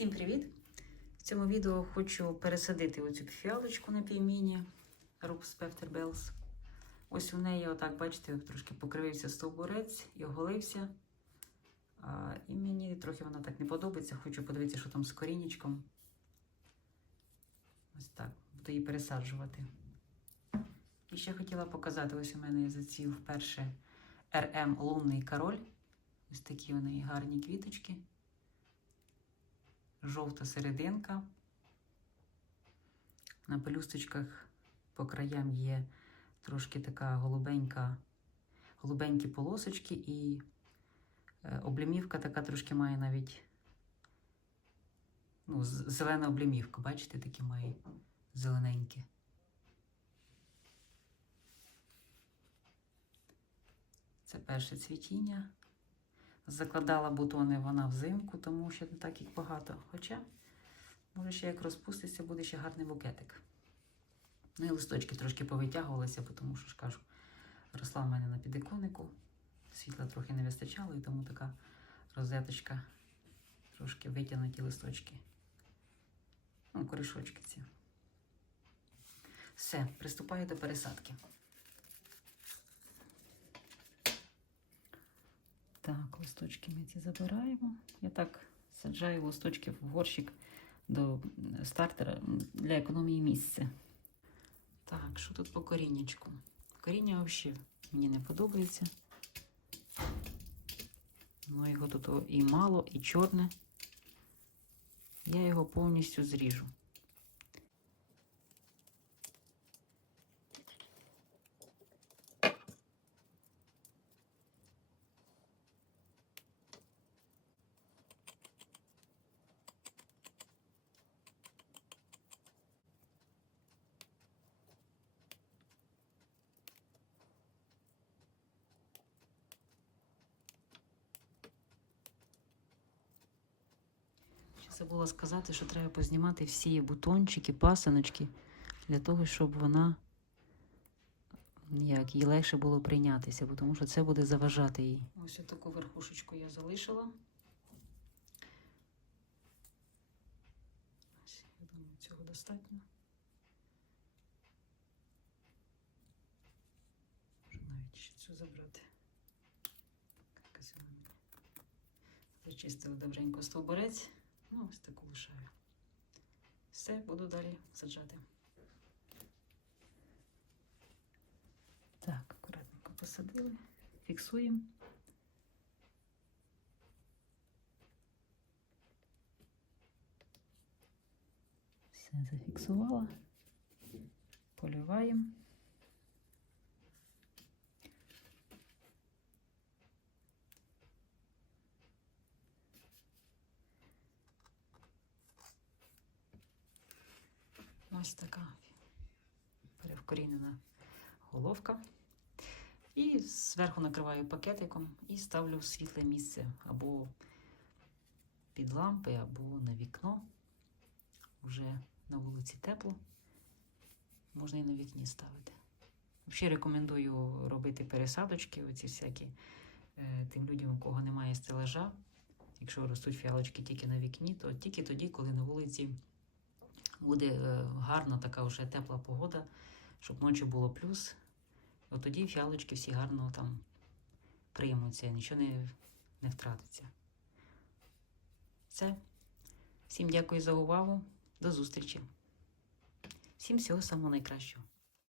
Всім привіт! В цьому відео хочу пересадити оцю фіалочку на півміні Рупс Пефтер Белс. Ось у неї, отак, бачите, трошки покривився стовбурець і оголився. І мені трохи вона так не подобається. Хочу подивитися, що там з корінечком. Ось так, буду її пересаджувати. І ще хотіла показати: ось у мене зацвів вперше РМ Лунний король. Ось такі у неї гарні квіточки жовта серединка. На пелюсточках по краям є трошки така голубенька, голубенькі полосочки, і е, облімівка така трошки має навіть ну, зелена облімівка. Бачите, такі має зелененькі. Це перше цвітіння. Закладала бутони вона взимку, тому що не так їх багато. Хоча, може, ще як розпуститься, буде ще гарний букетик. Ну і листочки трошки повитягувалися, тому що ж кажу, росла в мене на підиконнику. Світла трохи не вистачало, і тому така розеточка, трошки витягнуті листочки. Ну, корішочки ці. Все, приступаю до пересадки. Так, листочки ми ці забираємо. Я так саджаю листочки в горщик до стартера для економії місця. Так, що тут по коріннячку? Коріння взагалі мені не подобається. Ну, його тут і мало, і чорне. Я його повністю зріжу. Ще забула сказати, що треба познімати всі бутончики, пасиночки для того, щоб вона як їй легше було прийнятися, бо тому що це буде заважати їй. Ось таку верхушечку я залишила. Ось, я думаю, цього достатньо. Можу навіть ще цю забрати. Зачистила добренько стовбурець. Ну, ось таку лишаю. Все, буду далі саджати. Так, акуратненько посадили, фіксуємо. Все зафіксувала. Поливаємо. Ось така перевкорінена головка. І зверху накриваю пакетиком і ставлю в світле місце або під лампи, або на вікно. Вже на вулиці тепло. Можна і на вікні ставити. Взагалі рекомендую робити пересадочки, оці всякі е, тим людям, у кого немає стелажа. Якщо ростуть фіалочки тільки на вікні, то тільки тоді, коли на вулиці буде е, гарна така вже тепла погода, щоб ночі було плюс. От тоді фіалочки всі гарно там приймуться, нічого не, не втратиться. Все. Всім дякую за увагу. До зустрічі. Всім всього самого найкращого.